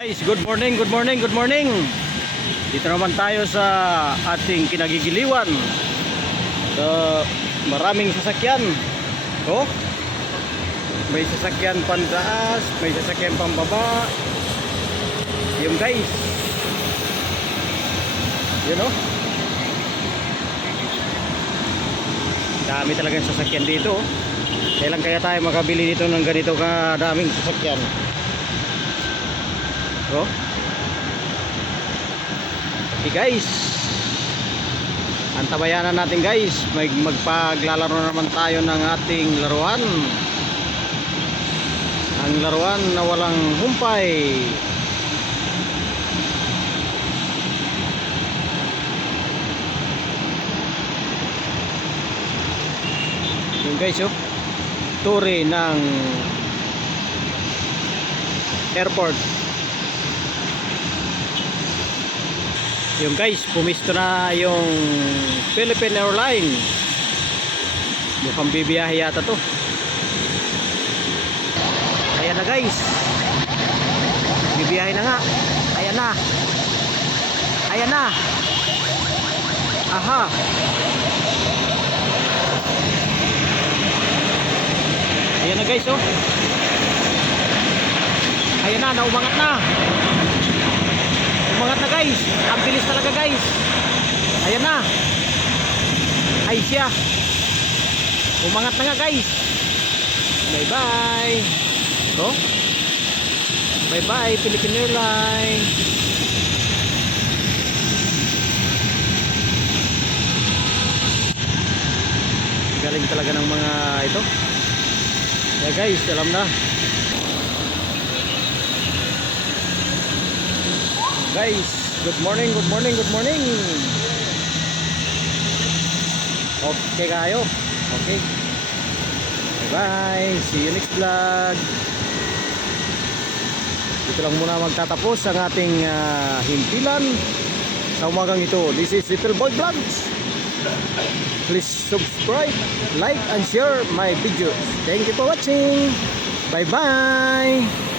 Guys, good morning, good morning, good morning. Dito naman tayo sa ating kinagigiliwan. So, maraming sasakyan. Oh, may sasakyan pantaas, may sasakyan pambaba. Yung guys, you know, dami talagang sasakyan dito. Kailan kaya tayo makabili dito ng ganito kadaming sasakyan? Oh. Okay guys, antabayanan natin guys, magpaglalaro naman tayo ng ating laruan, ang laruan na walang humpay. Yung guys, oh, turi ng airport. Yung guys, pumisto na yung Philippine Airlines. Mukhang bibiyahe yata to. Ayan na guys, bibiyahe na nga. Ayan na. Ayan na. Aha. Ayan na guys, oh. Ayan na, naumangat na. Umangat na guys, ang bilis talaga guys. Ayan na. Ay siya, umangat na nga guys. Bye bye. Oh, bye bye Philippine Airlines. Galing talaga ng mga ito. Yeah guys, alam na. Guys, good morning, good morning, good morning. Okay kayo? Okay. Bye-bye. See you next vlog. Dito lang muna magtatapos ang ating himpilan sa umagang ito. This is Little Boy Vlogs. Please subscribe, like, and share my videos. Thank you for watching. Bye-bye.